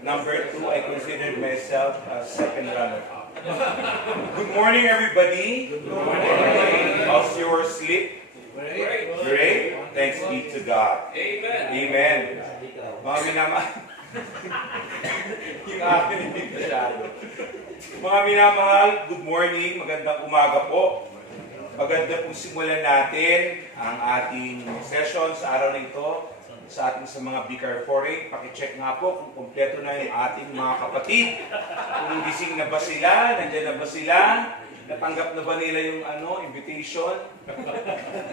Number 2, I considered myself a second runner-up. Good morning, everybody. Good morning. How's your sleep? Great. Thanks be to God. Amen. Amen. Mga minamahal. Yung akin hindi masyado. Mga minamahal, good morning. Magandang umaga po. Maganda pong simulan natin ang ating session sa araw na ito sa ating sa mga Vicar Foreign. Pakicheck nga po kung kompleto na yung ating mga kapatid. Kung gising na ba sila, nandyan na ba sila, natanggap na ba nila yung invitation?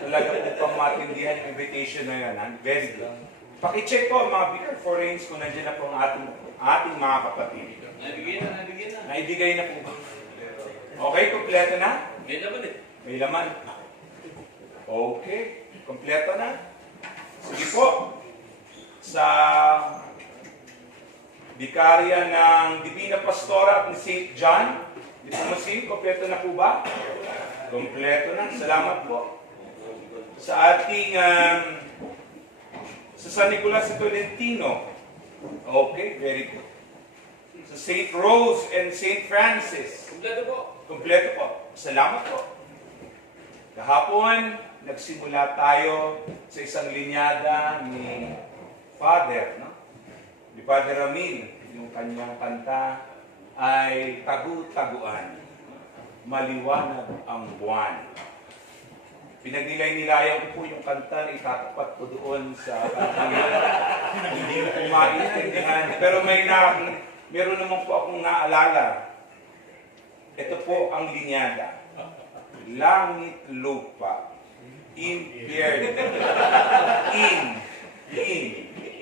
Talaga po pang matindihan yung invitation na yan. Very good. Pakicheck po mga Vicar Foreigns kung nandyan na po ang ating mga kapatid. Nabigyan na. Naibigay na po ba? Okay, kompleto na? May naman eh. May laman. Okay, kompleto na. Sige po. Sa Vikarya ng Divina Pastora ni St. John, di po masin, kompleto na po ba? Kompleto na. Salamat po. Sa ating sa San Nicolas Tolentino. Okay, very good. Sa St. Rose and St. Francis. Kompleto po. Kompleto po. Salamat po. Kahapon, nagsimula tayo sa isang linyada ni Father, no? Ni Father Ramil. Yung kanyang kanta ay Tagu-taguan. Maliwanag ang buwan. Pinagnilay-nilayan ko po yung kanta na itatapat ko doon sa hindi ko maintindihan. Pero meron naman po akong naalala. Ito po ang linyada. Langit, lupa, impyerno,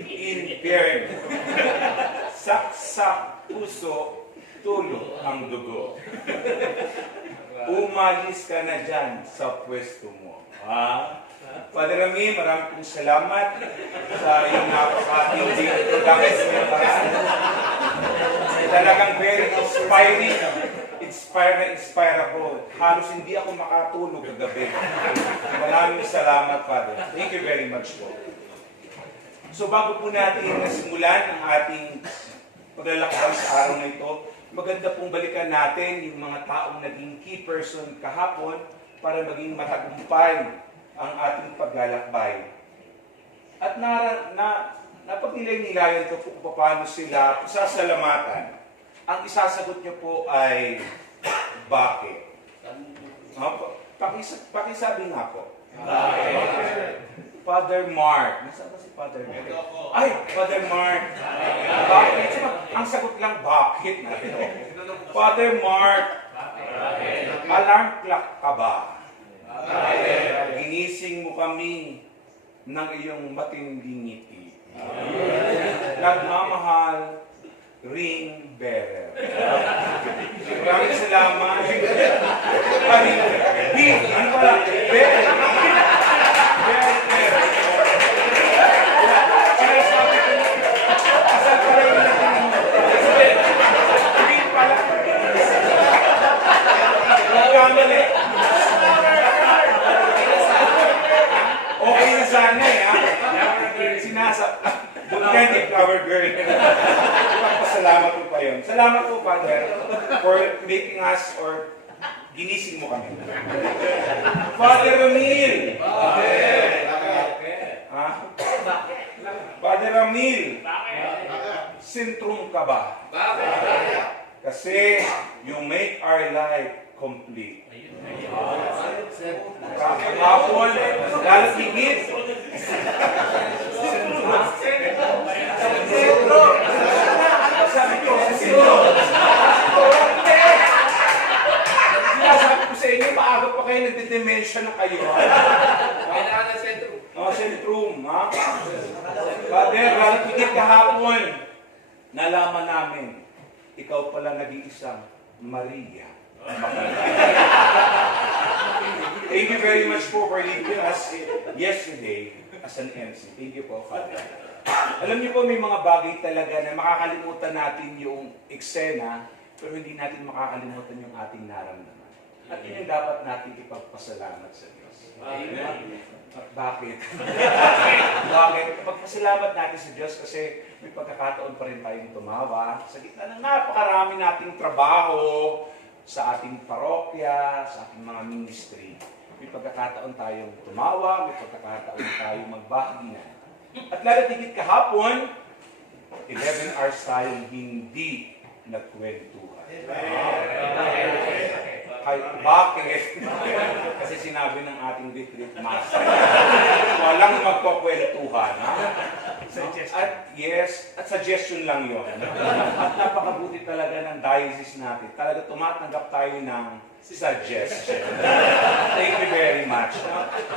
impyerno, saksak, puso, tulo ang dugo. Umalis ka na dyan sa pwesto mo. Father Rami, maraming pong salamat sa iyong napakatinding production. Talagang very inspiring. Inspirable. Halos hindi ako makatulog kagabi. Maraming salamat, Father. Thank you very much po. So bago po natin nasimulan ang ating paglalakbay sa araw na ito, maganda pong balikan natin yung mga taong naging key person kahapon para maging matagumpay ang ating paglalakbay. At napag-nilay-nilayan ko po kung paano sila sasalamatan. Ang isasagot niyo po ay bakit? Pakisabi nga po. Father Mark. Nasaan ba si Father Mark? Ay, Father Mark. Bakit? Ang sagot lang, bakit? Father Mark. Alarm clock ka ba? Ginising mo kami ng iyong matinding ngiti. Nagmamahal, ring bearer. Maraming salamat. Ano pala? Bearer. Bearer. Kaya sabi ko, asal pala yung ring pala. Nagkamali. Okay na sana eh, ha? Sinasap. Bunyan flower girl. Salamat po pa yun. Salamat po, Father, for making us or ginising mo kami. Father Ramil! Bakit? Ha? Father Ramil! Bakit? Sentrum ka ba? Bakit? Kasi you make our life complete. Kahapon, lalo higit. Sabi ko, sinasabi ko sa inyo, maaga pa kayo nagde-dementia na kayo. Kailangan ng sentrum. Sentrum, ha? Father, lalo higit kahapon, nalaman namin, ikaw pala nag-iisang Maria. Thank you very much for leaving us yesterday as an MC. Thank you po, Father. Alam niyo po, may mga bagay talaga na makakalimutan natin yung eksena, pero hindi natin makakalimutan yung ating naramdaman. At yun yung dapat natin ipagpasalamat sa Diyos. Amen. Bakit? Bakit? Pagpasalamat natin sa Diyos kasi may pagkakataon pa rin tayong tumawa sa gitna ng napakarami nating trabaho sa ating parokya, sa ating mga ministry. May pagkakataon tayong tumawa, may pagkakataon tayong magbahaginan. At lalo tigit kahapon, 11 hours tayong hindi nagkwentuhan. Ay, bakit? Kasi sinabi ng ating retreat master, walang magkakwentuhan. Ha? At yes, at suggestion lang yon. At napakabuti talaga ng diocese natin. Talaga tumatanggap tayo ng suggestion. Thank you very much.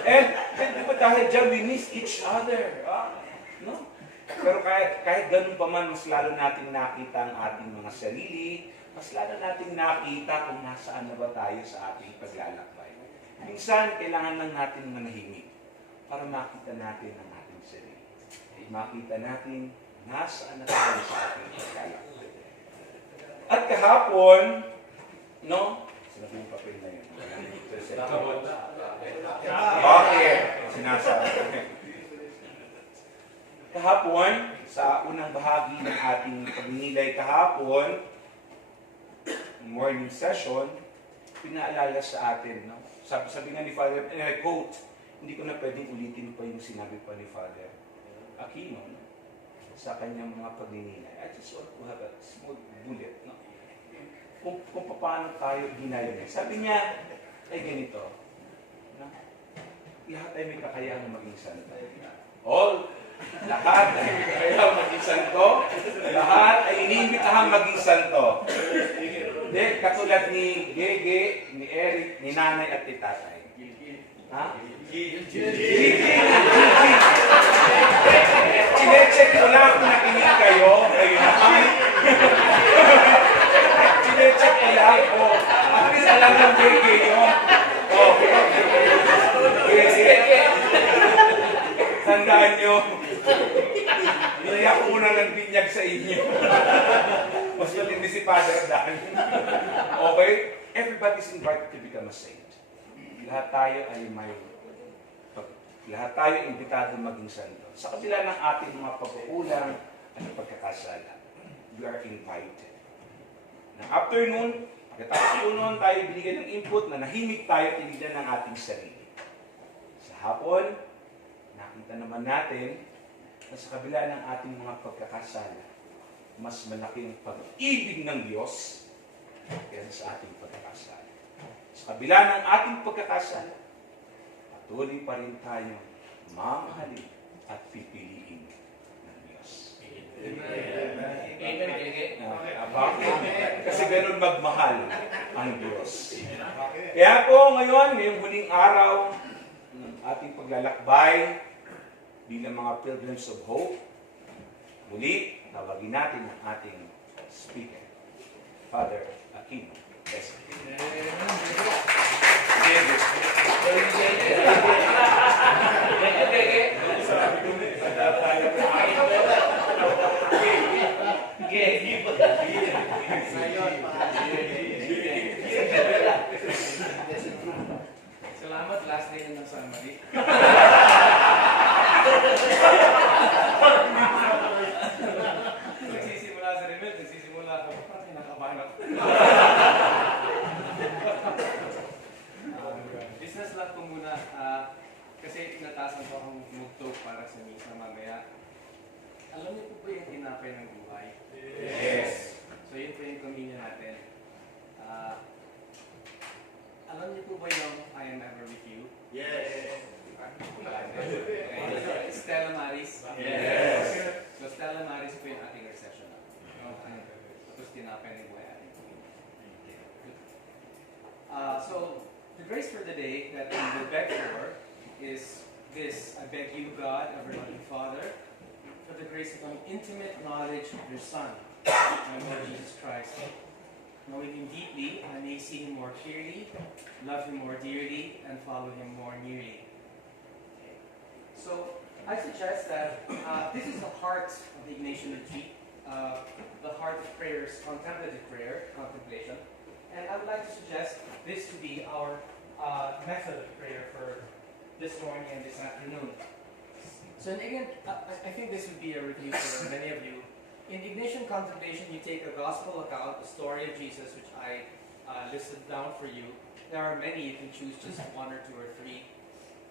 And di ba dahil dyan, we miss each other. No? Pero kahit ganun pa man, mas lalo natin nakita ang ating mga sarili, mas lalo nating nakita kung nasaan na ba tayo sa ating paglalakbay. Minsan, kailangan lang natin manahimik para makita natin ang ating sarili. Makita natin nasaan na tayo sa ating paglalakbay. At kahapon, no? Sinabi yung papel na yun. Bakit? Sinasabi. Kahapon, sa unang bahagi ng ating pagninilay kahapon, morning session, pinaalala sa atin, no? Sabi nga ni Father, and I quote, hindi ko na pwedeng ulitin pa yung sinabi pa ni Father Aquino, no? Sa kanyang mga pagninilay. I just want to have a small bullet, no? Kung paano tayo ginaya. Sabi niya, ay ganito, no? Lahat ay may kakayahang maging santo. Lahat ay may kakayahang maging santo. Lahat ay iniimbitahang maging santo. Hindi, katulad ni Gege, ni Eric, ni Nanay at ni Tatay. Ha? Sinecheck ko lang kung nakinig kayo. Kayo naman. Sinecheck ko lang. At least alam ng Gege yun. Gege. Tandaan nyo. Nilaya ko muna ng binyag sa inyo. Mas matindi si Father Dan. Okay? Everybody's invited to become a saint. Lahat tayo imbitado maging santo. Sa kabila ng ating mga pagkukulang at pagkakasala, we are invited. Ng afternoon, pagkatapos po noon tayo binigyan ng input na nahimik tayo tinignan ng ating sarili. Sa hapon, nakita naman natin na sa kabila ng ating mga pagkakasala, mas malaking pag-ibig ng Diyos kaysa sa ating pagkakasala. Sa kabila ng ating pagkakasala, patuloy pa rin tayo mamahalin at pipiliin ng Diyos. Amen. Bakit? Kasi ganun magmahal ang Diyos. Kaya po ngayong huling araw ng ating paglalakbay bilang mga Pilgrims of Hope, muli, tawagin natin ang ating speaker, Father Aquino. Yes. Salamat, last day na ng summary. Nagsisimula sa remote, nagsisimula ako. Parang nakabahan ako. Business lang ko muna. Kasi natasan ko akong mugtog para sa misa mamaya. Alam niyo po ba yung tinapay ng buhay? Yes. So yun po yung communion natin. Alam niyo po ba yung I am ever with you? Yes. Okay. Stella Maris? Yes. So Stella Maris po yung ating recession. Tapos tinapay ng buhay ating communion. So the grace for the day that we will beg for is this. I beg you, God, ever loving Father, for the grace of an intimate knowledge of your Son, my Lord Jesus Christ. Knowing him deeply, I may see him more clearly, love him more dearly, and follow him more nearly. So, I suggest that this is the heart of the Ignatian retreat, the heart of prayers, contemplative prayer, contemplation. And I would like to suggest this to be our method of prayer for this morning and this afternoon. So again, I think this would be a review for many of you. In Ignatian contemplation, you take a gospel account, the story of Jesus, which I listed down for you. There are many, you can choose just one or two or three.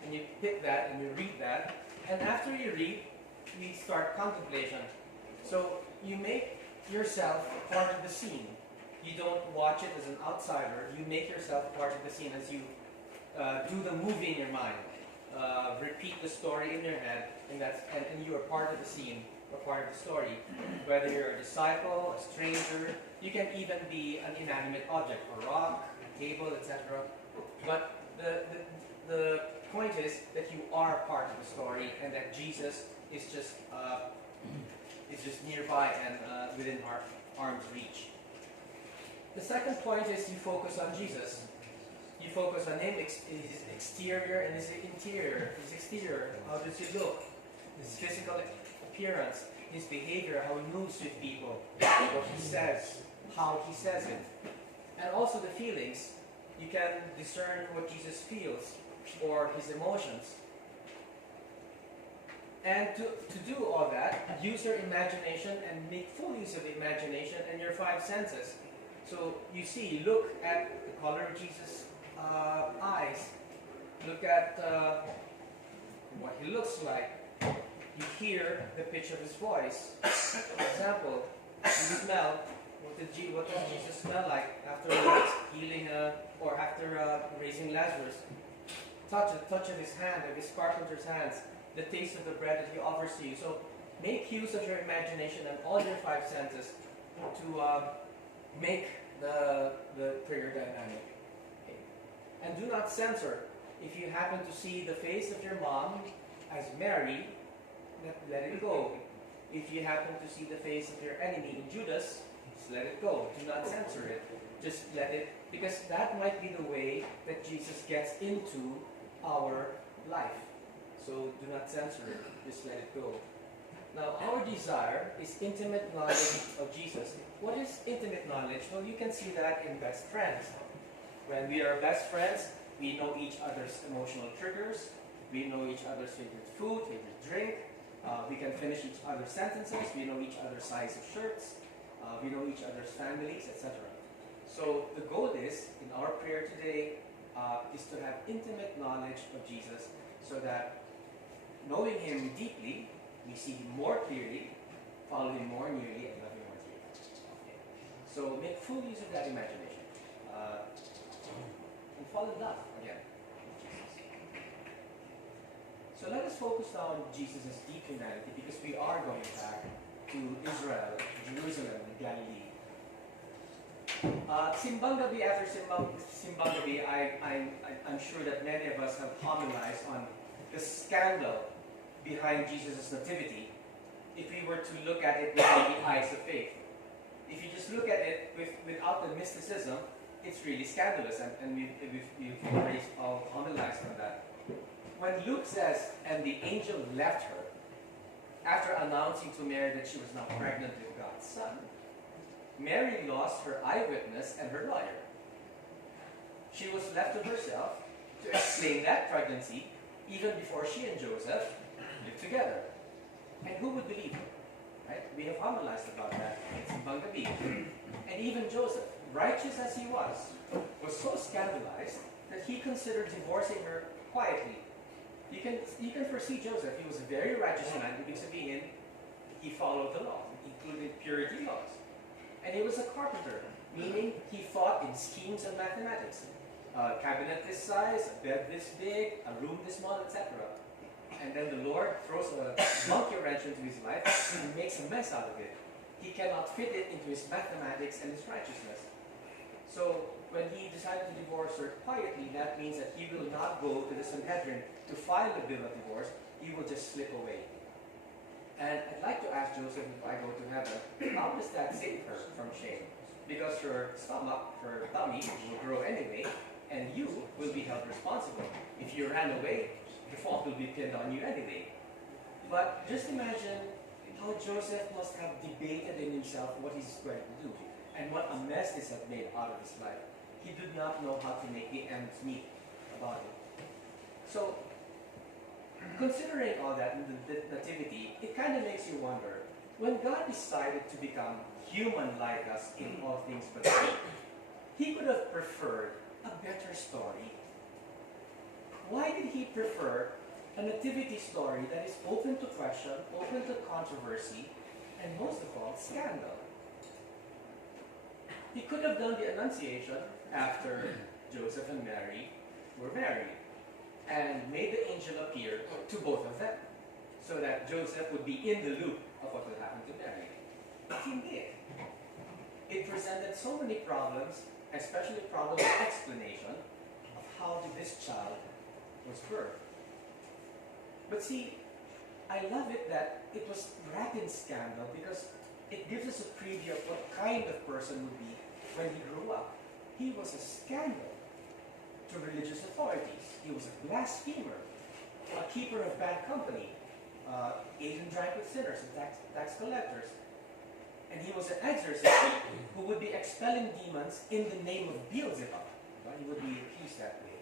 And you pick that and you read that. And after you read, we start contemplation. So you make yourself a part of the scene. You don't watch it as an outsider. You make yourself a part of the scene as you do the movie in your mind. Repeat the story in your head, and you are part of the scene, or part of the story. Whether you're a disciple, a stranger, you can even be an inanimate object, a rock, a table, etc. But the point is that you are part of the story, and that Jesus is just nearby and within our arm's reach. The second point is you focus on Jesus. You focus on him, his exterior and his interior. His exterior, how does he look? His physical appearance, his behavior, how he moves with people, what he says, how he says it. And also the feelings. You can discern what Jesus feels or his emotions. And to do all that, use your imagination and make full use of the imagination and your five senses. So you see, look at the color of Jesus' eyes. Look at what he looks like. You hear the pitch of his voice. For example, you smell. What does Jesus smell like after healing or after raising Lazarus? Touch of his hand, of his carpenter's hands. The taste of the bread that he offers to you. So make use of your imagination and all your five senses to make the prayer dynamic. Okay. And do not censor. If you happen to see the face of your mom as Mary, let it go. If you happen to see the face of your enemy in Judas, just let it go. Do not censor it. Just let it, because that might be the way that Jesus gets into our life. So do not censor it. Just let it go. Now, our desire is intimate knowledge of Jesus. What is intimate knowledge? Well, you can see that in best friends. When we are best friends, we know each other's emotional triggers. We know each other's favorite food, favorite drink. We can finish each other's sentences. We know each other's size of shirts. We know each other's families, etc. So the goal is, in our prayer today, is to have intimate knowledge of Jesus so that knowing him deeply, we see him more clearly, follow him more nearly, and love him more deeply. Okay. So make full use of that imagination. And fall in love again with Jesus. So let us focus on Jesus' deep humanity, because we are going back to Israel, Jerusalem, and Galilee. Simbang Gabi after Simbang Gabi, I'm sure that many of us have homilized on the scandal behind Jesus' nativity, if we were to look at it with the eyes of faith. If you just look at it without the mysticism, it's really scandalous, and we've raised homilized on that. When Luke says, and the angel left her, after announcing to Mary that she was now pregnant with God's son, Mary lost her eyewitness and her lawyer. She was left to herself to explain that pregnancy even before she and Joseph lived together. And who would believe her? Right? We have homilized about that in Simbang Gabi. And even Joseph, righteous as he was so scandalized that he considered divorcing her quietly. You can foresee Joseph. He was a very righteous man, because he followed the law, including purity laws. And he was a carpenter, meaning he thought in schemes of mathematics. A cabinet this size, a bed this big, a room this small, etc. And then the Lord throws a monkey wrench into his life and makes a mess out of it. He cannot fit it into his mathematics and his righteousness. So when he decided to divorce her quietly, that means that he will not go to the Sanhedrin to file a bill of divorce. He will just slip away. And I'd like to ask Joseph, if I go to heaven, how does that save her from shame? Because her stomach, her tummy, will grow anyway, and you will be held responsible. If you ran away, the fault will be pinned on you anyway. But just imagine how Joseph must have debated in himself what he's going to do and what a mess this had made out of his life. He did not know how to make the ends meet about it. So, considering all that in the nativity, it kind of makes you wonder, when God decided to become human like us in all things but sin, he could have preferred a better story. Why did he prefer a nativity story that is open to question, open to controversy, and most of all, scandal? He could have done the Annunciation after Joseph and Mary were married and made the angel appear to both of them so that Joseph would be in the loop of what would happen to Mary. But he did. It presented so many problems, especially a problem of explanation of how this child was birthed. But see, I love it that it was wrapped in scandal because it gives us a preview of what kind of person would be when he grew up. He was a scandal to religious authorities. He was a blasphemer, a keeper of bad company, ate and drank with sinners and tax collectors. And he was an exorcist who would be expelling demons in the name of Beelzebub. He would be accused that way.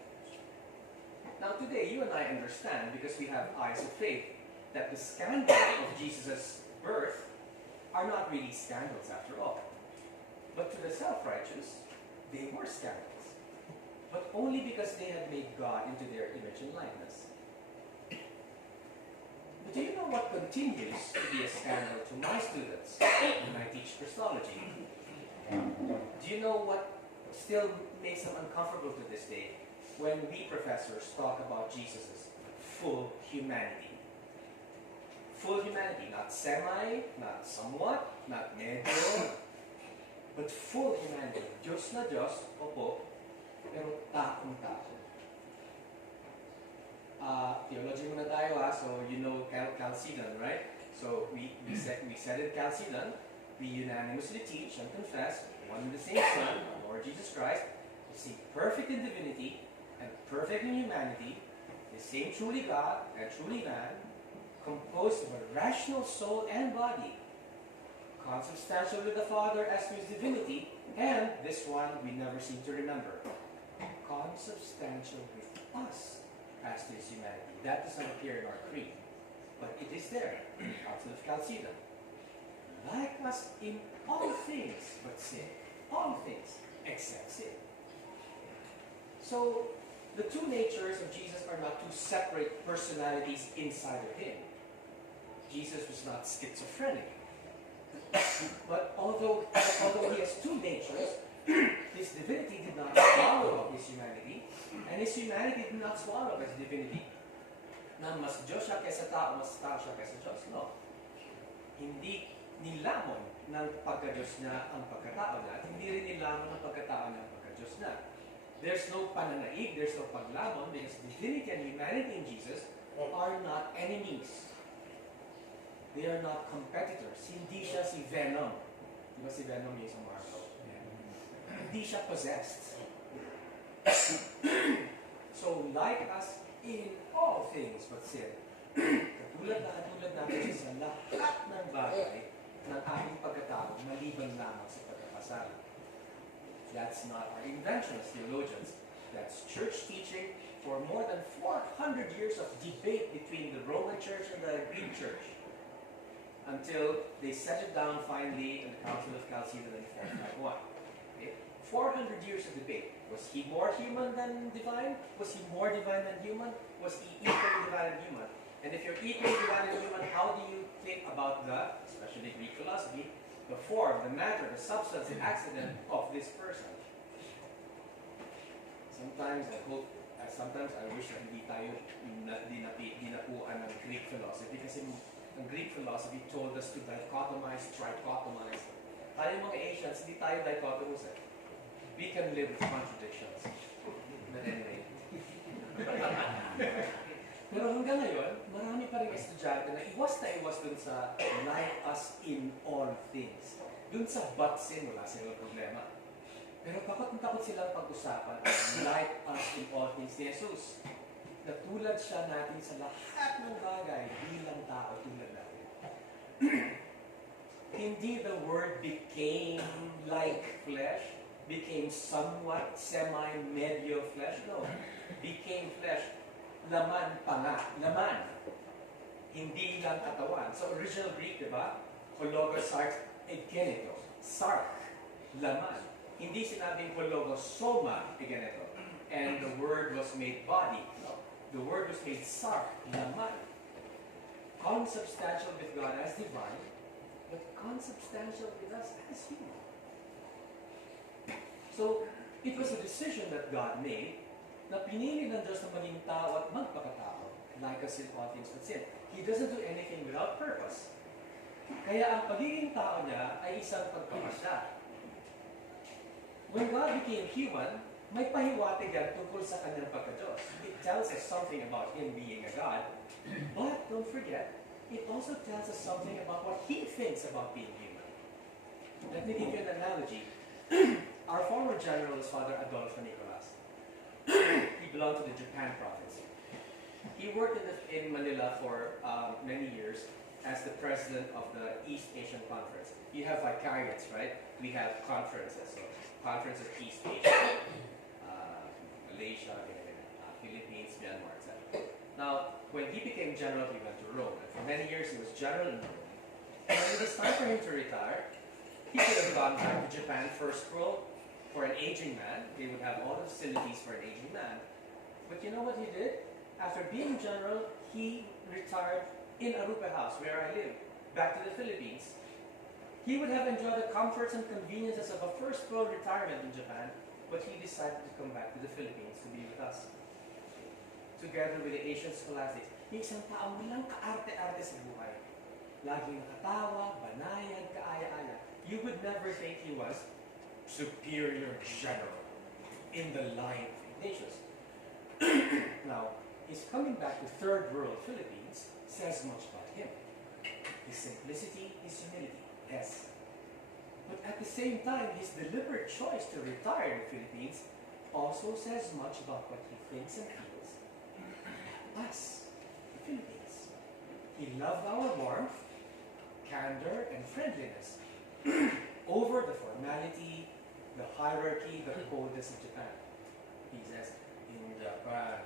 Now today, you and I understand, because we have eyes of faith, that the scandal of Jesus' birth are not really scandals after all. But to the self-righteous, they were scandals. But only because they had made God into their image and likeness. But do you know what continues to be a scandal to my students when I teach Christology? Do you know what still makes them uncomfortable to this day? When we professors talk about Jesus' full humanity. Full humanity, not semi, not somewhat, not medyo, but full humanity. Diyos na Diyos, opo, pero takong-tako. Theology muna tayo so you know Chalcedon, right? So we said in Chalcedon, we unanimously teach and confess one and the same Son, our Lord Jesus Christ, is he perfect in divinity and perfect in humanity, the same truly God and truly man, composed of a rational soul and body, consubstantial with the Father as to his divinity, and this one we never seem to remember, consubstantial with us as to his humanity. That does not appear in our creed, but it is there in the Council of Chalcedon. Like us in all things but sin, all things except sin. So, the two natures of Jesus are not two separate personalities inside of him. Jesus was not schizophrenic. But although he has two natures, his divinity did not swallow up his humanity, and his humanity did not swallow up his divinity. Na mas Diyos siya kaysa tao, mas tao siya kaysa Diyos. No. Hindi nilamon ng pagka-Diyos niya ang pagkatao niya, at hindi rin nilamon ang pagkatao niya ang pagka-Diyos niya. There's no pananaig, there's no paglamon, because divinity and humanity in Jesus are not enemies. They are not competitors. Hindi siya si Venom. Di ba si Venom yung sa Marvel? Hindi siya possessed. So, like us in all things but sin, katulad natin sa lahat ng bagay ng ating pagkatao, maliban lamang sa pagkakasala. That's not our invention as theologians. That's church teaching for more than 400 years of debate between the Roman Church and the Greek Church, until they set it down finally in the Council of Chalcedon in 451. Okay? 400 years of debate. Was he more human than divine? Was he more divine than human? Was he equally divine and human? And if you're equally divine and human, how do you think about the, especially Greek philosophy, the form, the matter, the substance, the accident of this person? Sometimes I wish na hindi tayo dinapuan ng Greek philosophy, kasi ang Greek philosophy told us to dichotomize, trichotomize. Tayo mga Asians, hindi tayo dichotomous. We can live with contradictions. But anyway. Pero hanggang ngayon, marami pa rin estudyante na iwas dun sa like us in all things. Dun sa but sin, wala silang problema. Pero takot silang pag-usapan ang like us in all things ni Jesus. na tulad siya natin sa lahat ng bagay bilang tao tulad natin. Hindi the Word became like flesh, became somewhat semi-medio flesh. No. Became flesh. Laman pa nga. Laman. Hindi lang katawan. So original Greek, di ba? Hologos sarx egenito. Sark. Laman. Hindi sinabing hologos soma egenito. And the Word was made body. No. The Word was made sark. Laman. Consubstantial with God as divine, but consubstantial with us as human. So, it was a decision that God made na pinili ng Diyos na maging tao at magpakatao, like us in all things but sin. He doesn't do anything without purpose. Kaya ang pagiging tao niya ay isang pagpapasya. When God became human, may pahiwatig yan tungkol sa kanyang pagka-Diyos. It tells us something about Him being a God, but don't forget, it also tells us something about what He thinks about being human. Let me give you an analogy. Our former general is Father Adolfo Nicolas. He belonged to the Japan province. He worked in Manila for many years as the president of the East Asian Conference. You have vicariates, right? We have conferences. So Conference of East Asia, Malaysia, Philippines, Myanmar, etc. Now, when he became general, he went to Rome. And for many years, he was general in Rome. And when it was time for him to retire, he could have gone back to Japan first role for an aging man. They would have all the facilities for an aging man. But you know what he did? After being general, he retired in Arupe House, where I live, back to the Philippines. He would have enjoyed the comforts and conveniences of a first world retirement in Japan, but he decided to come back to the Philippines to be with us. Together with the Asian scholastics. Yung isang taong walang kaarte-arte sa buhay. Laging nakatawa, banayan, kaaya-aya. You would never think he was superior general in the line of Ignatius. Now, his coming back to third world Philippines says much about him. His simplicity, his humility, yes. But at the same time, his deliberate choice to retire in the Philippines also says much about what he thinks and feels. Us, the Philippines. He loved our warmth, candor, and friendliness over the formality, the hierarchy, the coldness of Japan. He says, in Japan,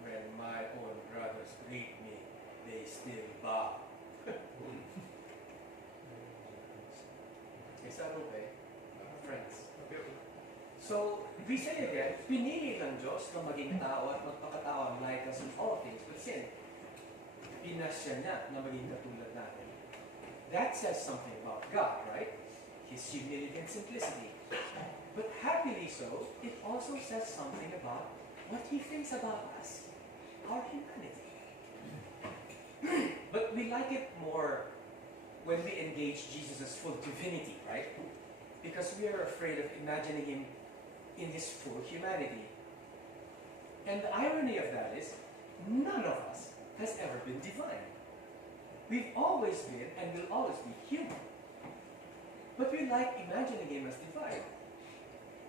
when my own brothers greet me, they still bow. Is that okay? Friends. So, we say again, pinili ng Diyos na maging tao at magpakatao like us in all things but sin. Pinasya niya na maging katulad natin. That says something about God, right? His humility and simplicity. But happily so, it also says something about what He thinks about us, our humanity. But we like it more when we engage Jesus' full divinity, right? Because we are afraid of imagining Him in His full humanity. And the irony of that is, none of us has ever been divine. We've always been and will always be human. But we like imagining Him as divine.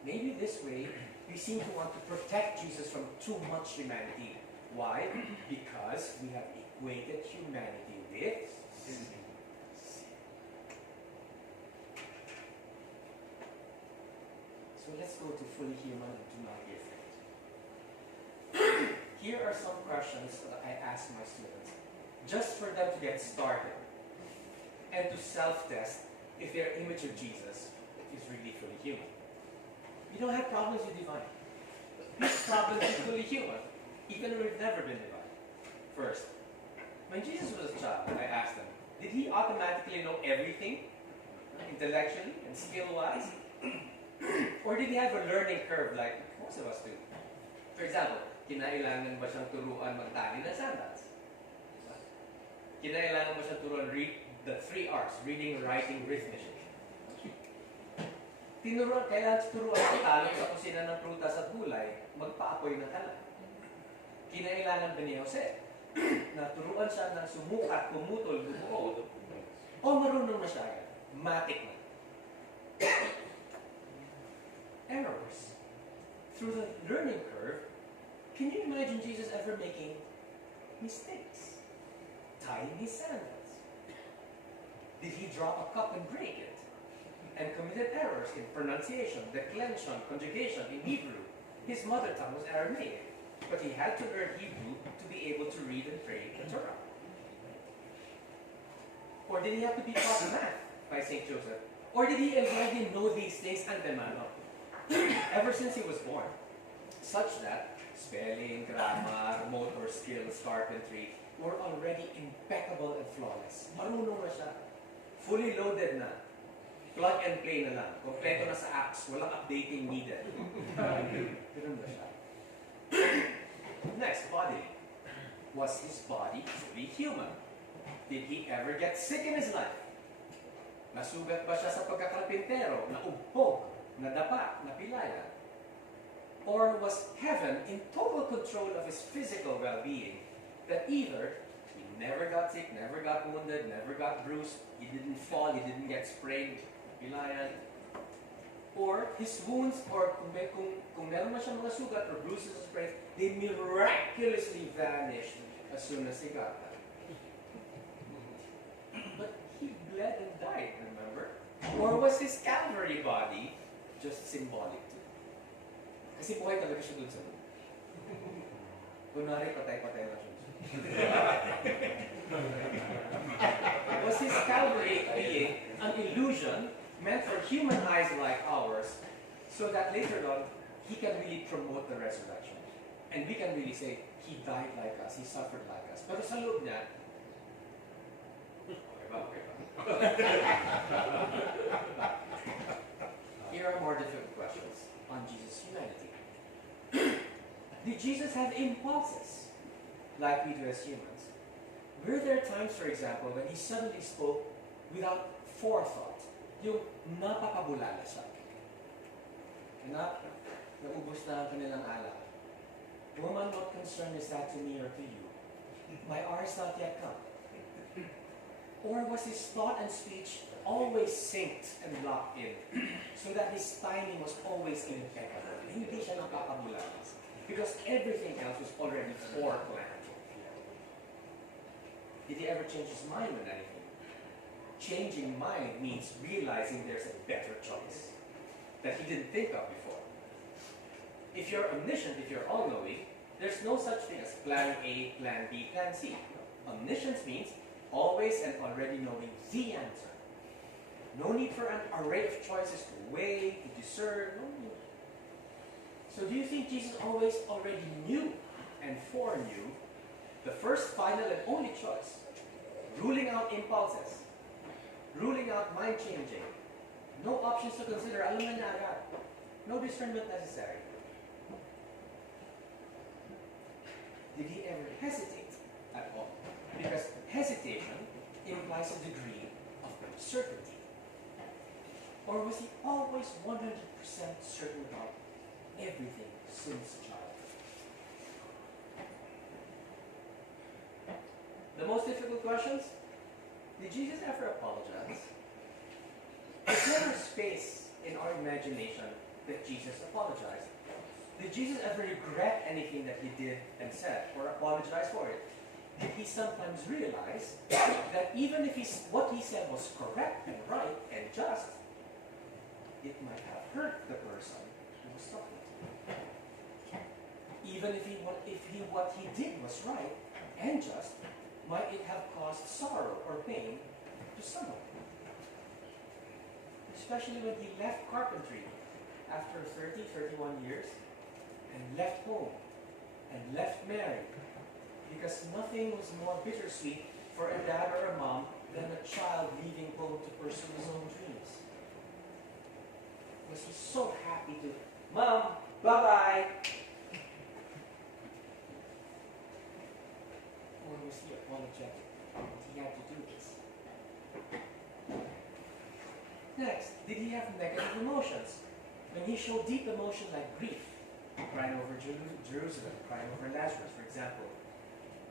Maybe this way, we seem to want to protect Jesus from too much humanity. Why? Because we have equated humanity with sin. So let's go to fully human and do not be afraid. Here are some questions that I ask my students, just for them to get started and to self-test if their image of Jesus is really fully human. We don't have problems with divine. We have problems with fully human, even though we've never been divine. First, when Jesus was a child, I asked them, did He automatically know everything, intellectually and skill-wise? Or did He have a learning curve like most of us do? For example, kinailangan ba siyang turuan magtali ng sandals? Kinailangan ba siyang turuan read the 3 R's, reading, writing, arithmetic? Tinuruan, kailangan turuan magtali sa kusina ng prutas at gulay, magpaapoy ng kalan. Kinailangan ba ni Jose na turuan siya ng sumukat, pumutol, bumuo? O marunong na siya yan? Matik na. Errors. Through the learning curve, Can you imagine Jesus ever making mistakes? Tying his sandals? Did he drop a cup and break it? And committed errors in pronunciation, declension, conjugation in Hebrew. His mother tongue was Aramaic, but he had to learn Hebrew to be able to read and pray the Torah. Or did he have to be taught math by St. Joseph? Or did he already know these things antemano, ever since he was born? Such that spelling, grammar, motor skills, carpentry were already impeccable and flawless. Marunong na siya. Fully loaded na. Plug and play na lang. Kompleto na sa apps. Walang updating needed. Ganun na siya. Next, body. Was his body fully human? Did he ever get sick in his life? Nasugat ba siya sa pagkakarpintero, naumpog, nadapa, napilaya? Or was heaven in total control of his physical well-being, that either he never got sick, never got wounded, never got bruised, he didn't fall, he didn't get sprained, napilayan, or his wounds, or kung meron man siyang mga sugat or bruises or sprains, they miraculously vanished as soon as he got them. But he bled and died, remember? Or was his Calvary body just symbolic too? Kasi buhay talaga siya dun sa mundo. Kunwari, patay-patay na siya. Was his Calvary being an illusion meant for human eyes like ours, so that later on, he can really promote the resurrection? And we can really say, he died like us, he suffered like us. Pero sa loob niya, here are more difficult questions on Jesus' humanity. Did Jesus have impulses like we do as humans? Were there times, for example, when he suddenly spoke without forethought? Yung napakabulala siya. Anak, naubos na ang kanilang alak. Woman, what concern is that to me or to you? My hour is not yet come. Or was his thought and speech always synced and locked in, so that his timing was always impeccable? Hindi siya napakabulalas, because everything else was already foreplanned. Did he ever change his mind on anything? Changing mind means realizing there's a better choice that he didn't think of before. If you're omniscient, if you're all-knowing, there's no such thing as plan A, plan B, plan C. Omniscience means always and already knowing the answer. No need for an array of choices to weigh, to discern. No need. So do you think Jesus always already knew and foreknew the first, final, and only choice? Ruling out impulses. Ruling out mind-changing. No options to consider. Alam na niya agad. No discernment necessary. Did he ever hesitate at all? Because hesitation implies a degree of uncertainty. Or was he always 100% certain about everything since childhood? The most difficult questions? Did Jesus ever apologize? There's never space in our imagination that Jesus apologized. Did Jesus ever regret anything that he did and said, or apologize for it? Did he sometimes realize that even if what he said was correct and right and just, it might have hurt the person who was talking to him? Even if what he did was right and just, might it have caused sorrow or pain to someone? Especially when he left carpentry after 30, 31 years, and left home, and left Mary, because nothing was more bittersweet for a dad or a mom than a child leaving home to pursue his own dreams. Was he so happy to, Mom, bye-bye? Or was he apologetic that he had to do this? Next, did he have negative emotions? When he showed deep emotion like grief, crying over Jerusalem, crying over Lazarus, for example.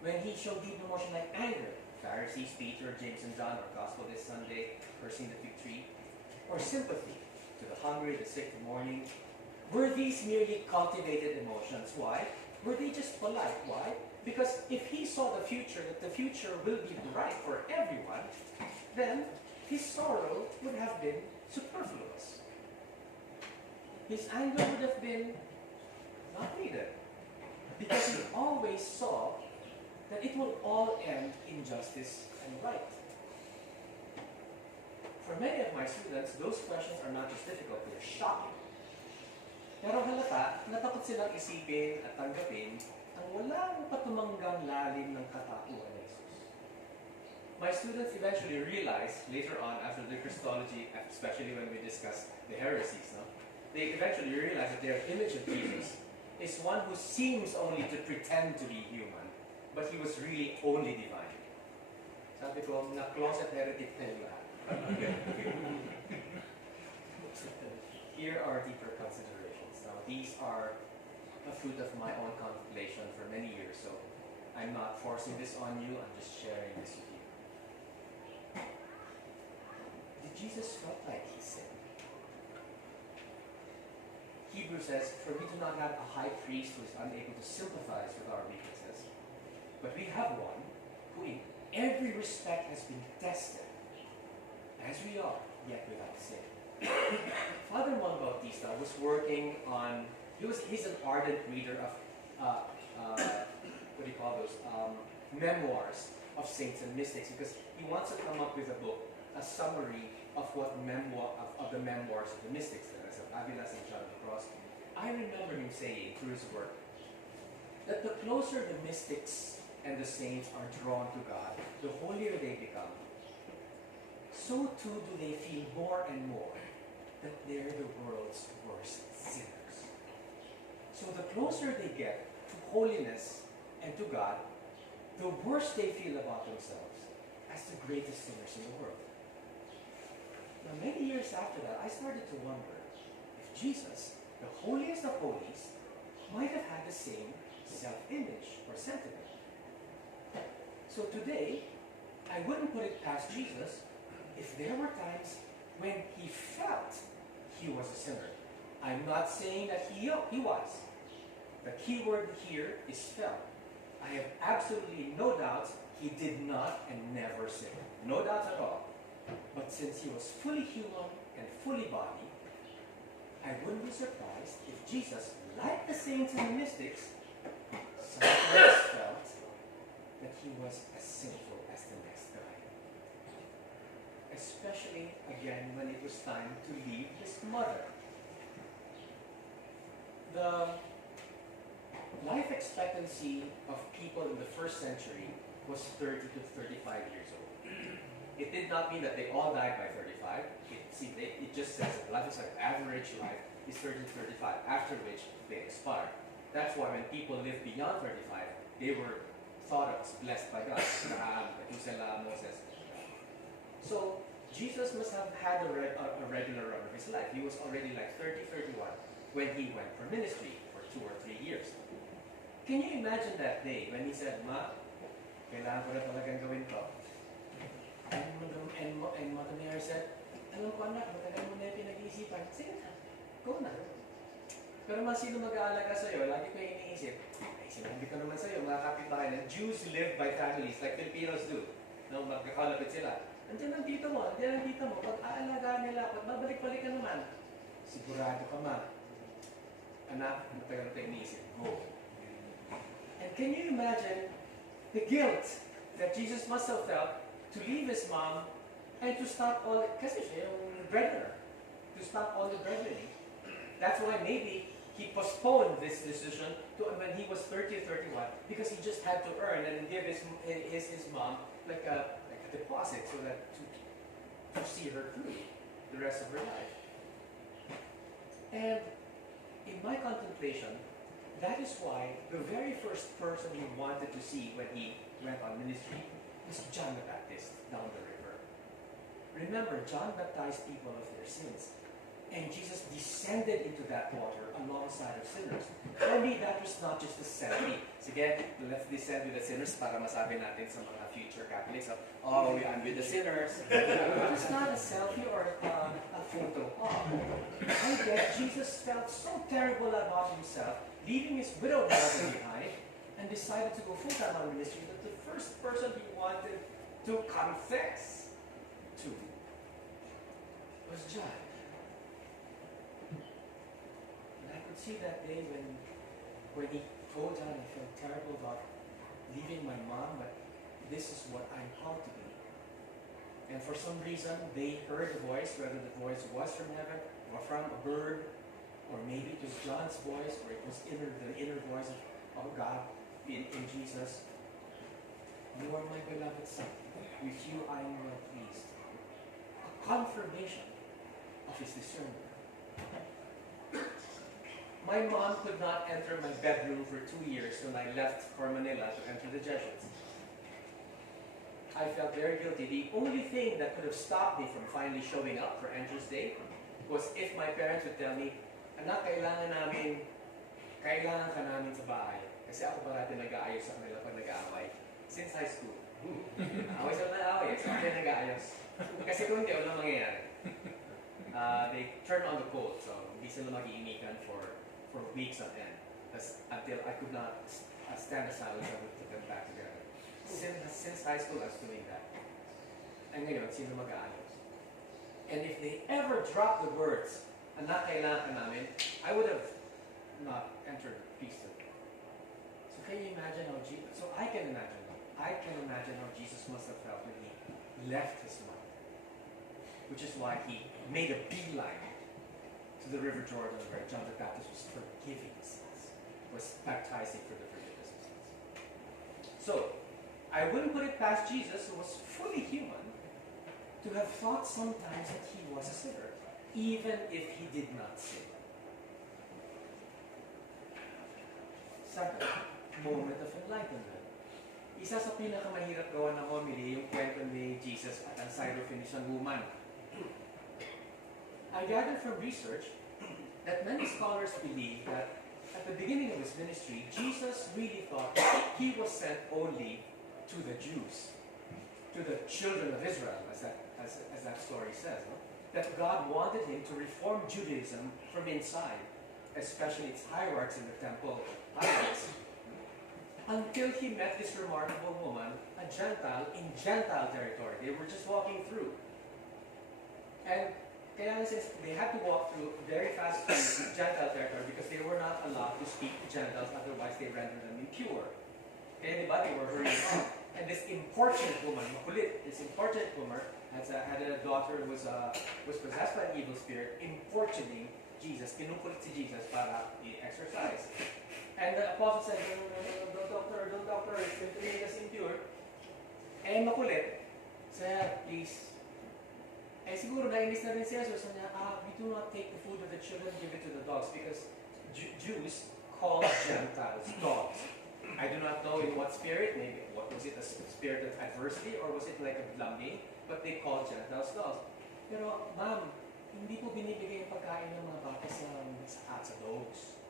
When he showed deep emotion like anger, Pharisees, Peter, James, and John, our gospel this Sunday, cursing the fig tree. Or sympathy to the hungry, the sick, the mourning. Were these merely cultivated emotions? Why? were they just polite? Why? Because if he saw the future, that the future will be bright for everyone, then his sorrow would have been superfluous. His anger would have been not needed. Because he always saw that it will all end in justice and right. For many of my students, those questions are not just difficult, they're shocking. Pero halata, natakot silang isipin at tanggapin ang walang patumanggang lalim ng katauhan ni Jesus. My students eventually realized later on after the Christology, especially when we discuss the heresies, no? They eventually realized that their image of Jesus is one who seems only to pretend to be human, but he was really only divine. Sabi ko, na-closet heretic na yung lahat. Here are deeper considerations. Now, these are a fruit of my own contemplation for many years, so I'm not forcing this on you, I'm just sharing this with you. Did Jesus felt like he sinned? Hebrews says, "For we do not have a high priest who is unable to sympathize with our weaknesses, but we have one who in every respect has been tested, as we are, yet without sin." Father Juan Bautista was working on, he's an ardent reader of, what do you call those, memoirs of saints and mystics, because he wants to come up with a book, a summary of what of the memoirs of the mystics, as of Avila, St. John of the Cross. I remember him saying through his work that the closer the mystics and the saints are drawn to God, the holier they become, so too do they feel more and more that they're the world's worst sinners. So the closer they get to holiness and to God, the worse they feel about themselves as the greatest sinners in the world. Now, many years after that, I started to wonder if Jesus, the holiest of holies, might have had the same self-image or sentiment. So today, I wouldn't put it past Jesus if there were times when he felt he was a sinner. I'm not saying that he was. The key word here is felt. I have absolutely no doubts he did not and never sinned. No doubts at all. But since he was fully human and fully body, I wouldn't be surprised if Jesus, like the saints and the mystics, sometimes felt that he was as sinful as the next guy. Especially, again, when it was time to leave his mother. The life expectancy of people in the first century was 30 to 35 years old. It did not mean that they all died by 35. It just says that life expectancy, average life, is 30 to 35, after which they expire. That's why when people lived beyond 35, they were thought of as blessed by God. Abraham, Methuselah, Moses. So Jesus must have had a regular run of his life. He was already like 30, 31 when he went for ministry for 2 or 3 years. Can you imagine that day when he said, "Ma, kailangan ko na talagang gawin to." And Mother Mary said, "Alam ko anak, matagal mo na yung pinag-iisipan. Sige na, go na." Pero mas sino mag-aalaga sa'yo, lagi ko yung iniisip, ay sinabi ko naman sa'yo, mga kapitbahay na Jews live by families like Filipinos do. No, magkakalapit sila. Andiyan ang tito mo, andiyan ang tito mo. Pag aalagaan nila, pag babalik-balik ka naman, sigurado ka ma. Anak, matagal na tayo iniisip, go. And can you imagine the guilt that Jesus must have felt to leave his mom and to stop all, kasi siya yung breadwinner, to stop all the breadwinning. That's why maybe he postponed this decision to when he was 30 or 31, because he just had to earn and give his mom like a deposit so that to see her through the rest of her life. And in my contemplation, that is why the very first person he wanted to see when he went on ministry was John the Baptist down the river. Remember, John baptized people of their sins, and Jesus descended descended into that water alongside of sinners. For me, that was not just a selfie. Sige, let's descend with the sinners para masabi natin sa mga future Catholics, oh, I'm with the sinners. It was not a selfie or a photo op. I bet Jesus felt so terrible about himself, leaving his widowed mother behind, and decided to go full-time on ministry, that the first person he wanted to confess to was John. And I could see that day when he told John, I felt terrible about leaving my mom, but this is what I'm called to be. And for some reason, they heard the voice, whether the voice was from heaven or from a bird, or maybe it was John's voice, or it was the inner voice of God in Jesus. You are my beloved son. With you I am well pleased. A confirmation of his discernment. My mom could not enter my bedroom for 2 years when I left for Manila to enter the Jesuits. I felt very guilty. The only thing that could have stopped me from finally showing up for Andrew's Day was if my parents would tell me, anak, kailangan ka namin sa bahay. Kasi ako parati nag-aayos sa kanila pag nag-aaway. Since high school. Away sila nag-aaway, so ako nag-aayos. Kasi kung hindi, walang mangyayari. They turn on the cold, so hindi sila mag-iinikan for weeks on end. Until I could not stand aside and put them back together. Since high school, I was doing that. And ngayon, sino mag-aayos? And if they ever dropped the words, anak, kailangan ka namin, I would have not entered peace. So can you imagine how Jesus, I can imagine how Jesus must have felt when he left his mom. Which is why he made a beeline to the River Jordan where John the Baptist was forgiving sins, was baptizing for the forgiveness of sins. So, I wouldn't put it past Jesus, who was fully human, to have thought sometimes that he was a sinner, even if he did not sin. Second, moment of enlightenment. Isa sa pinakamahirap gawa ng homily, yung kwento ni Jesus at ang Syrophoenician woman. I gathered from research that many scholars believe that at the beginning of his ministry, Jesus really thought he was sent only to the Jews, to the children of Israel, as that story says. No? That God wanted him to reform Judaism from inside, especially its hierarchs in the temple, hierarchs. Until he met this remarkable woman, a Gentile, in Gentile territory. They were just walking through. And kaya says they had to walk through very fast through Gentile territory because they were not allowed to speak to Gentiles, otherwise they rendered them impure. Kaya diba, they were hurrying on. And this importunate woman, makulit, this importunate woman had a daughter who was possessed by an evil spirit, importuning Jesus, kinukulit si Jesus para i-exercise. And the apostle said, don't doctor, it's going to make us impure. Eh, makulit, said, please. Eh, siguro nainis na rin siya, so sabi niya, we do not take the food of the children, give it to the dogs, because Jews call Gentiles dogs. I do not know in what spirit, maybe, what was it, a spirit of adversity, or was it like a blaming, but they call Gentiles dogs. Pero, ma'am, hindi po binibigay ang pagkain ng mga bata sa dogs.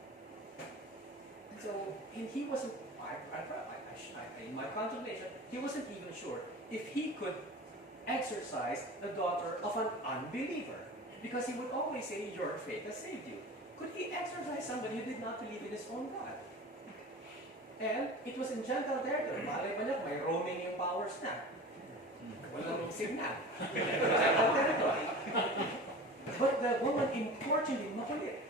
And so, and he wasn't, in my contemplation, he wasn't even sure if he could exorcise the daughter of an unbeliever. Because he would always say, your faith has saved you. Could he exorcise somebody who did not believe in his own God? And it was in Gentile territory. Malay ba niya, may roaming yung powers na. Walang signal. Gentile territory. But the woman importuned him, makulit.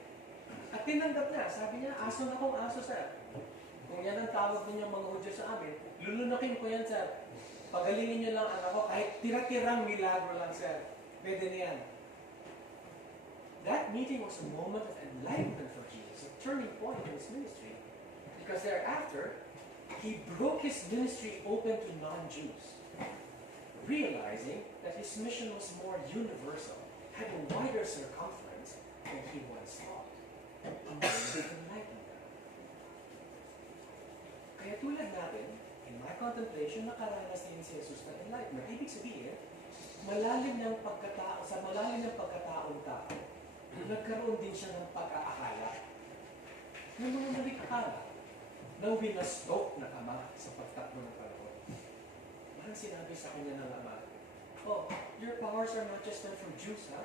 At tinanggap niya, sabi niya, aso na akong aso, sir. Kung yan ang tawag niyo mga Hudyo sa amin, lulunakin ko yan, sir. Pagalingin niyo lang anak ko, kahit tira-tirang milagro lang, sir. Pwede niyan. That meeting was a moment of enlightenment for Jesus, a turning point in his ministry. Because thereafter, he broke his ministry open to non-Jews, realizing that his mission was more universal, had a wider circumference than he once thought. A moment of enlightenment. Kaya tulad natin, in my contemplation, nakaranas din si Jesus ng enlightenment. Ibig sabihin, sa malalim ng pagkataong tao, nagkaroon din siya ng pag-aakala ng mga malikhala ng winastok ng ama sa pagtakbo ng panahon. Parang sinabi sa kanya ng ama, "Oh, your powers are not just meant for Jews, ha?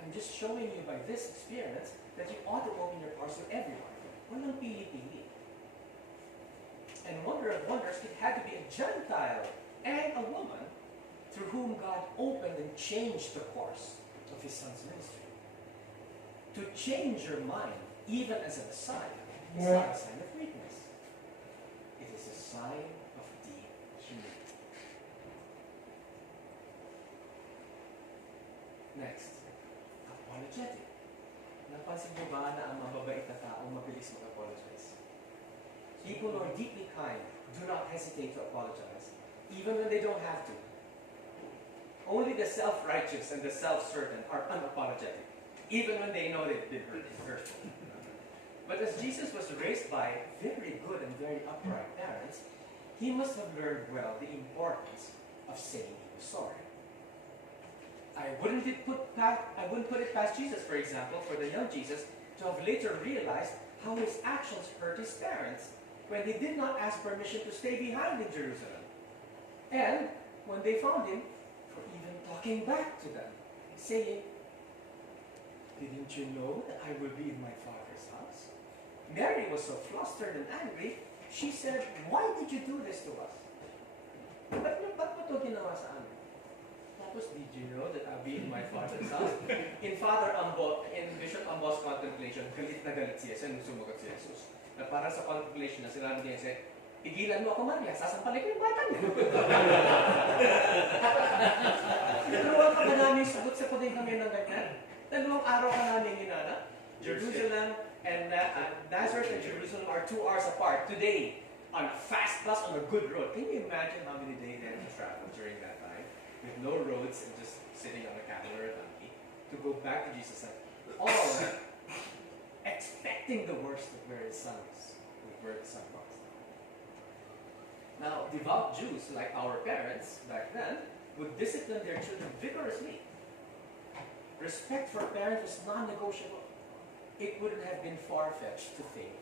I'm just showing you by this experience that you ought to open your powers to everyone. Walang pili-pili." And wonder of wonders, it had to be a Gentile and a woman through whom God opened and changed the course of his son's ministry. To change your mind, even as a Messiah, is not a sign of weakness. It is a sign of deep humility. Next, apologetic. Napansin mo ba na ang mababait na tao mabilis mag-apologize? People who are deeply kind do not hesitate to apologize, even when they don't have to. Only the self-righteous and the self-certain are unapologetic, even when they know they've been hurtful. But as Jesus was raised by very good and very upright parents, he must have learned well the importance of saying he was sorry. I wouldn't put it past Jesus, for example, for the young Jesus, to have later realized how his actions hurt his parents when they did not ask permission to stay behind in Jerusalem. And when they found him, for even talking back to them, saying, "Didn't you know that I will be in my Father's house?" Mary was so flustered and angry, she said, "Why did you do this to us? Ba't mo ito ginawa sa amin?" Tapos, "Did you know that I'll be in my Father's house?" In Bishop Ambo's contemplation, galit na galit si Jesus, nung sumagot si Jesus. Na para sa contemplation na sinabi niya siya, "Pigilan mo ako, Maria, sasampalay ko yung bata niya." Dalawang ka ba namin sagot sa puding kami ng ganyan? Dalawang araw ka namin hinanap. Jerusalem and Nazareth and Jerusalem are 2 hours apart. Today, on a fast bus on a good road. Can you imagine how many days they had to travel during that time? With no roads and just sitting on a camel or a donkey to go back to Jesus and all expecting the worst of where his son is, where the son was. Now, devout Jews, like our parents back then, would discipline their children vigorously. Respect for parents was non-negotiable. It wouldn't have been far-fetched to think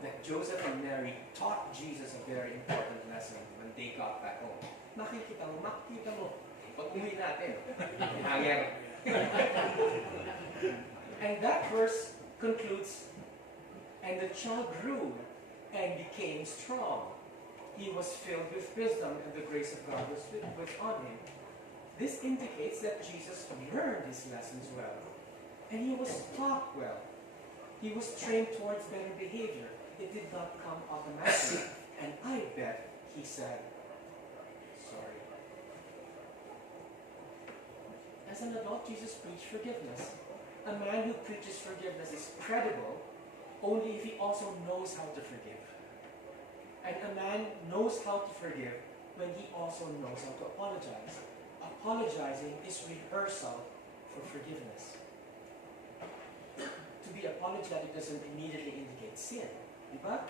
that Joseph and Mary taught Jesus a very important lesson when they got back home. Makikita mo. Pag uwi natin, hanger. And that verse concludes, "And the child grew and became strong. He was filled with wisdom, and the grace of God was on him." This indicates that Jesus learned his lessons well, and he was taught well. He was trained towards better behavior. It did not come automatically, and I bet he said, "Sorry." As an adult, Jesus preached forgiveness. A man who preaches forgiveness is credible only if he also knows how to forgive. And a man knows how to forgive when he also knows how to apologize. Apologizing is rehearsal for forgiveness. To be apologetic doesn't immediately indicate sin, but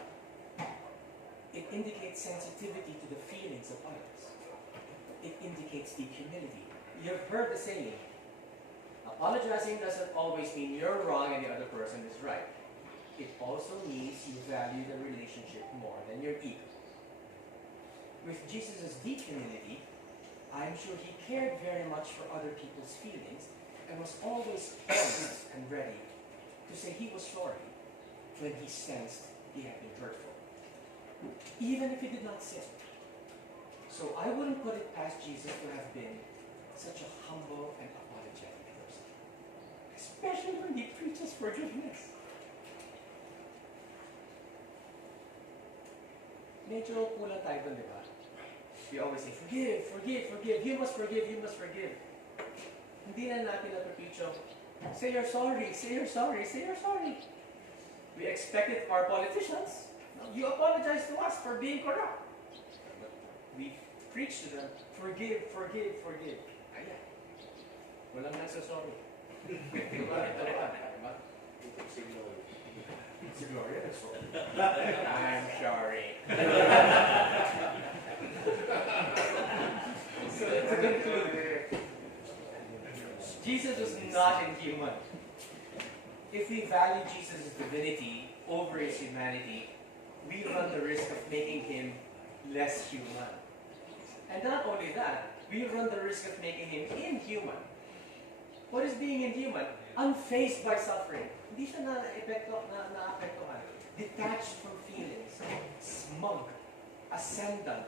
it indicates sensitivity to the feelings of others. It indicates deep humility. You have heard the saying, apologizing doesn't always mean you're wrong and the other person is right. It also means you value the relationship more than your ego. With Jesus' deep humility, I'm sure he cared very much for other people's feelings and was always honest and ready to say he was sorry when he sensed he had been hurtful, even if he did not sin. So I wouldn't put it past Jesus to have been such a humble and apologetic person, especially when he preaches forgiveness. Medyo kulang tayo dun, di ba? We always say, "Forgive, forgive, forgive. You must forgive, you must forgive." Hindi na natin napapicho, "Say you're sorry, say you're sorry, say you're sorry." We expect it of our politicians. You apologize to us for being corrupt. But we preach to them, "Forgive, forgive, forgive." Ayan. Walang nagsasorry. Diba? Si Gloria nagsorry. "I'm sorry." So to conclude, Jesus was not inhuman. we value Jesus' divinity over his humanity, we run the risk of making him less human. And not only that, we run the risk of making him inhuman. What is being inhuman? Unfazed by suffering. Hindi siya na-apektuhan. Detached from feelings. Smug. Ascendant.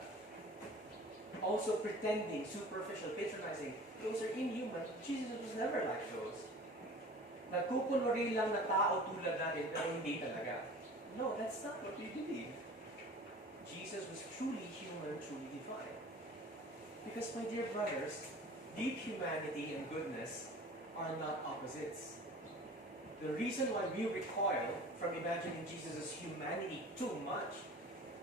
Also pretending, superficial, patronizing. Those are inhuman. Jesus was never like those. Nagkukunwari lang na tao tulad natin, pero hindi talaga. No, that's not what we believe. Jesus was truly human, truly divine. Because, my dear brothers, deep humanity and goodness are not opposites. The reason why we recoil from imagining Jesus' humanity too much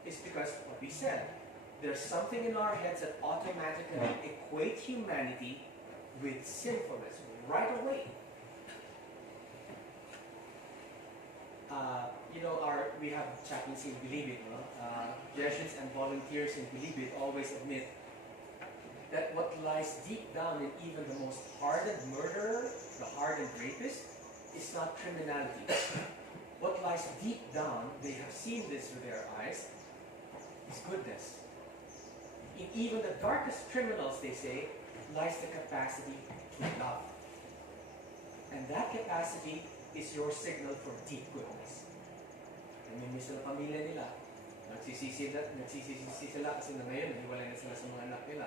is because what we said. There's something in our heads that automatically equate humanity with sinfulness right away. We have chaplains in Believe It, no? Jesuits and volunteers in Believe It always admit that what lies deep down in even the most hardened murderer, the hardened rapist, is not criminality. What lies deep down, they have seen this with their eyes, is goodness. In even the darkest criminals, they say, lies the capacity to love. And that capacity is your signal for deep goodness. Namimiss na pamilya nila. Nagsisisi sila kasi na ngayon, nahiwalay na sila sa mga anak nila.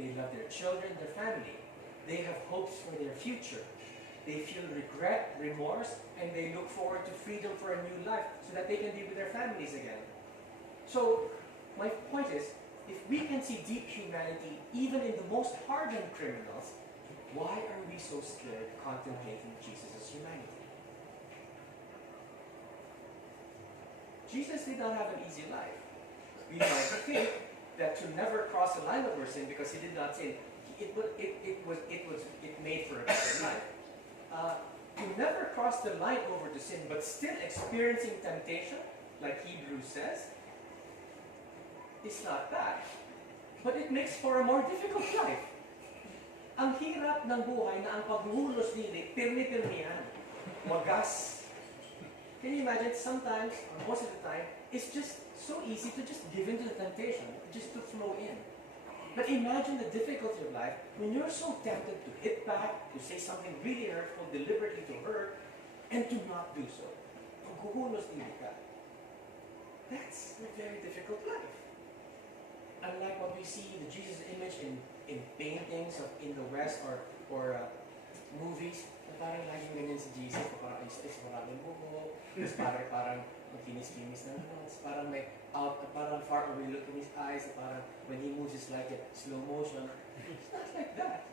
They love their children, their family. They have hopes for their future. They feel regret, remorse, and they look forward to freedom for a new life so that they can be with their families again. So, my point is, if we can see deep humanity even in the most hardened criminals, why are we so scared contemplating Jesus' humanity? Jesus did not have an easy life. We might think that to never cross the line over sin because he did not sin, it made for a better life. To never cross the line over to sin, but still experiencing temptation, like Hebrews says, is not bad. But it makes for a more difficult life. Ang hirap ng buhay na ang paghuhulos nila, pirmi-pirmihan, wagas. Can you imagine sometimes, or most of the time, it's just so easy to just give in to the temptation, just to flow in. But imagine the difficulty of life when you're so tempted to hit back, to say something really hurtful, deliberately to hurt, and to not do so. Paghuhulos nila ka. That's a very difficult life. Unlike what we see the Jesus image in paintings in the West or movies, na parang laging ganyan si Jesus, na parang is maraming buho, parang magkinis-kinis na naman, parang may parang far away look in his eyes, parang when he moves it's like a slow motion. It's not like that.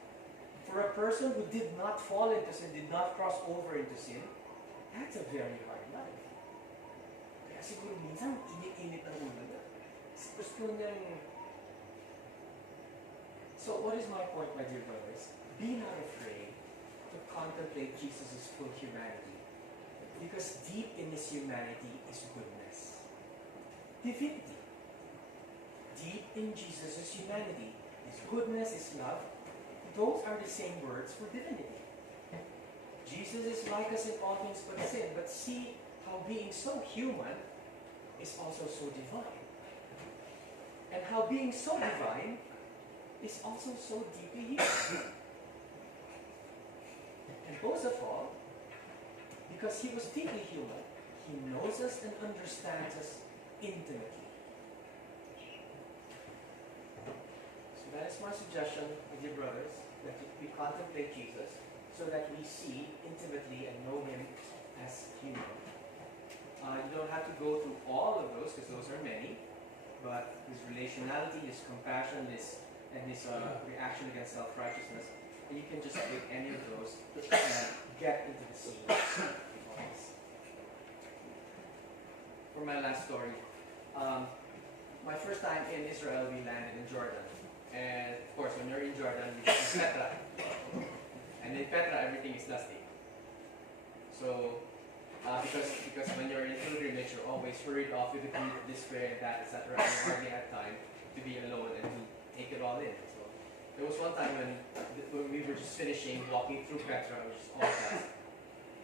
For a person who did not fall into sin, did not cross over into sin, that's a very hard life. Kaya siguro minsan, init-init ang ulo na. Gusto niyang... So what is my point, my dear brothers? Be not afraid to contemplate Jesus' full humanity. Because deep in his humanity is goodness. Divinity. Deep in Jesus' humanity is goodness, is love. Those are the same words for divinity. Jesus is like us in all things but sin, but see how being so human is also so divine. And how being so divine is also so deeply human. And most of all, because he was deeply human, he knows us and understands us intimately. So that is my suggestion, my dear brothers, that we contemplate Jesus so that we see intimately and know him as human. You don't have to go through all of those, because those are many, but his relationality, his compassion, his reaction against self-righteousness, and you can just take any of those and get into the scene. For my last story, my first time in Israel, we landed in Jordan. And of course, when you're in Jordan, you go to Petra. And in Petra, everything is dusty. So, because when you're in pilgrimage, you're always hurried off with the grief, despair, and that, etc. And you hardly have time to be alone and to take it all in. So, there was one time when we were just finishing walking through Petra, which is all dust.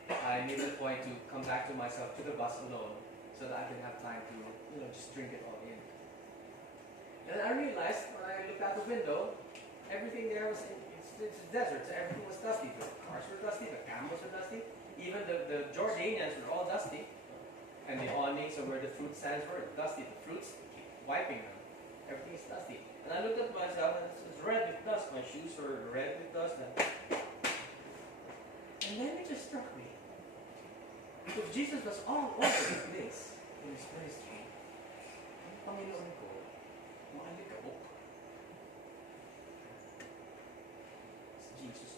I made it a point to come back to myself to the bus alone so that I can have time to, just drink it all in. And I realized when I looked out the window, everything there was, it's a desert, so everything was dusty. The cars were dusty, the camels were dusty, even the Jordanians were all dusty. And the awnings or where the fruit stands were dusty. The fruits, wiping them. Everything is dusty. And I looked at myself and it's red with dust. My shoes were red with dust. And then it just struck me. If Jesus was all over the place in His ministry, ang Panginoon ko, maalikabok. Si Jesus